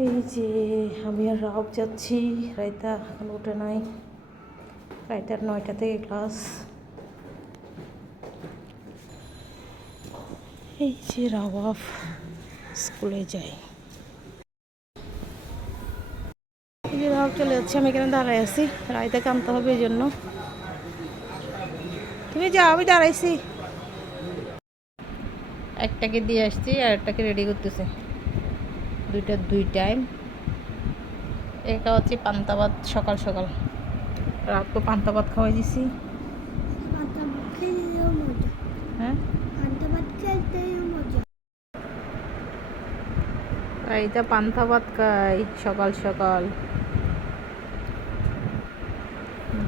এই যে আমি আর রাব যাচ্ছি। রায়তা এখন ওঠে নাই। রায়তার নয়টা থেকে ক্লাস। এই যে রাওয়াফ স্কুলে যাই। এই যে রাব চলে যাচ্ছে, আমি এখানে দাঁড়াই আছি। রায়তাকে আনতে হবে এই জন্য। তুমি যাও, আমি দাঁড়াইছি। একটাকে দিয়ে আসছি আর একটাকে রেডি করতেছি। দুইটা দুই টাইম এটা হচ্ছে পান্তা ভাত সকাল সকাল। রাতকে পান্তা ভাত খাওয়াই দিছি। হ্যাঁ? পান্তা ভাত এইটা পান্তা খাই সকাল সকাল।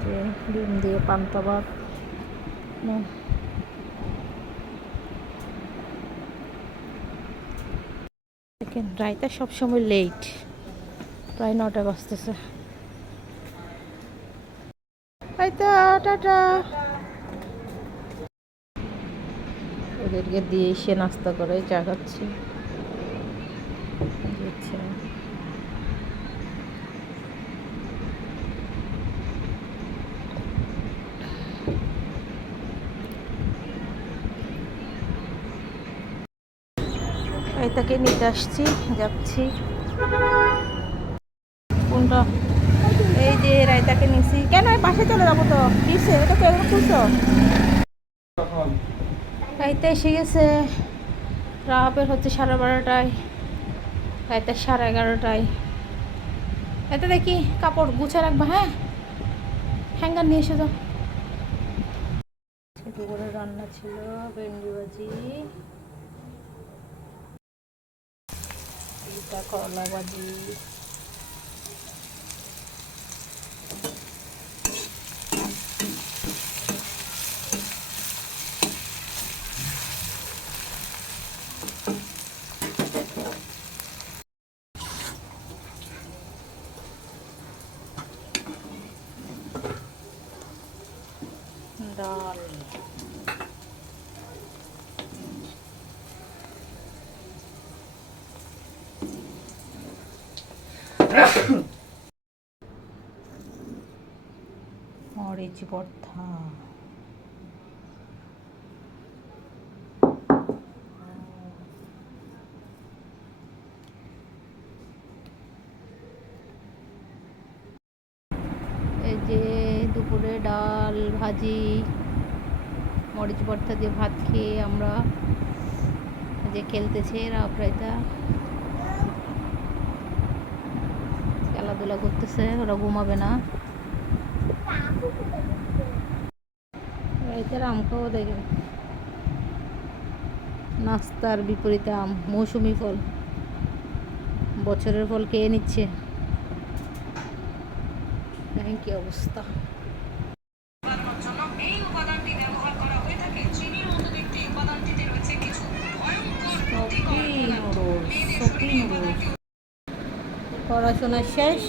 যে ডিম দিয়ে পান্তা ভাত নাও। দেখেন, রায়তা সবসময় লেট প্রায় নটা বাজতেছে। রায়তা ওদেরকে দিয়ে এসে নাস্তা করে চা খাচ্ছি। রায়তাকে নিতে আসছি, যাচ্ছি। কোনটা? এই যে রায়তাকে নিছি। কেন পাশে চলে যাব তো? কিসে? এটা তো খুলছো? রায়তা এসে গেছে। রাহাপের হচ্ছে সাড়ে বারোটায় রায়তা সাড়ে এগারোটায়। এতে দেখি কাপড় গুছে রাখবা হ্যাঁ? হ্যাঙ্গার নিয়ে এসে যাও দুপুরে রান্না ছিল, ভেন্ডি ভাজি। এটা করলা ভাজি ডাল মরিচ ভর্তা এই যে দুপুরে ডাল ভাজি, মরিচ ভর্তা দিয়ে ভাত খেয়ে আমরা যে খেলতেছে রাপরাইতা খেলাধুলা করতেছে, ওরা ঘুমাবে না। রাইতের আম খাওয়া দেখে। নাস্তার বিপরীতে আম মৌসুমি ফল। বছরের ফল খেয়ে নিচ্ছে। দেখেন কি অবস্থা। পড়াশোনা শেষ।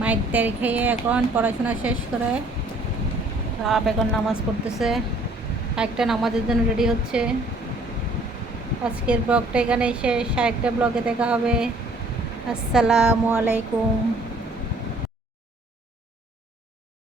মাইক খেয়ে এখন পড়াশোনা শেষ করে। আপ এখন নামাজ পড়তেছে। একটা নামাজের জন্য রেডি হচ্ছে। আজকের ব্লগটা এখানে শেষ। আরেকটা ব্লগে দেখা হবে। আসসালামু আলাইকুম।